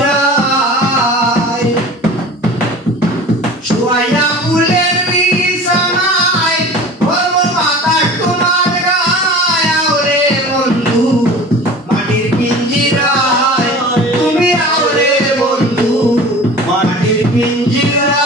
পিঞ্জিরায় শুয়াইয়া ফুলের বিছানায় বলব বাতাস তোমার গায়ে আওরে বন্ধু মাটির পিঞ্জিরায় তুমি আওরে বন্ধু মাটির পিঞ্জিরায়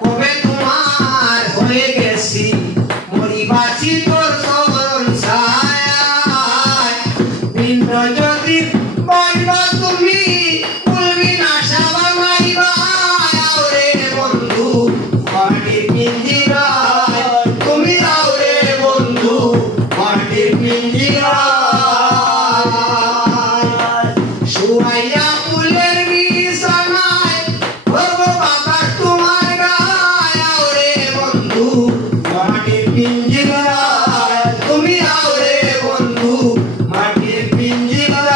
কবে তোমার হয়ে গেছি মরিবাসি তোর চরণ ছায়ায় ভিন্ন যদি পাইবা তুমি ভুলবি না সাবা মাইবা আওরে বন্ধু মাটির পিঞ্জিরায় তুমি আওরে বন্ধু মাটির পিঞ্জিরায় শুয়াইয়া ফুলের বিছানায় বলব বাতাস তোমার গায়ে আওরে বন্ধু মাটির পিঞ্জিরায় তুমি আওরে বন্ধু মাটির পিঞ্জিরায়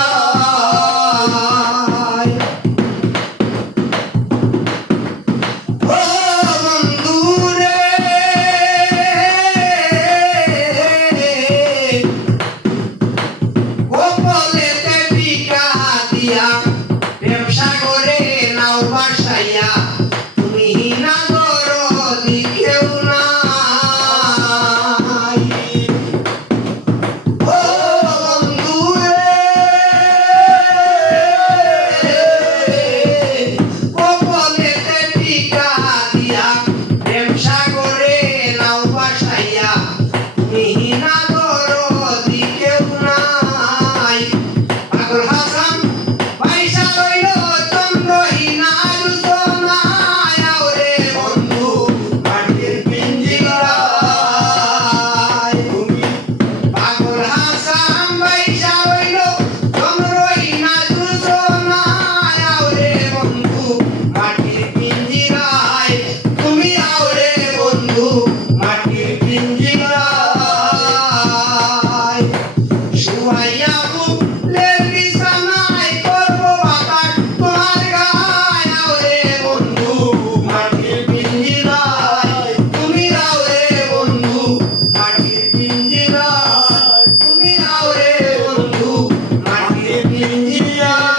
ও বন্ধু রে গোপলেতে টিকা দিয়া ব্যবসা করে নাও বাসাইয়া তুমি না দরদি কেউ নাই ও বন্ধু রে গোপলেতে টিকা দিয়া ব্যবসা করে নাও বাসাইয়া তুমি না দরদি কেউ নাই পাগল হাসান পয়সা লইল চন্দ্রহীনা আলোচনায় আওরে বন্ধু মাটির পিঞ্জিরায় তুমি পাগল হাসান পয়সা লইল চন্দ্রহীনা আলোচনায় আওরে বন্ধু মাটির পিঞ্জিরায় তুমি আওরে বন্ধু মাটির পিঞ্জিরায় শুয়াইয়া ফুলের বিছানায় করব বাতাস তোমার গায়ে আওরে বন্ধু মাটির পিঞ্জিরায় তুমি আওরে বন্ধু মাটির পিঞ্জিরায় তুমি আওরে বন্ধু মাটির পিঞ্জিরায়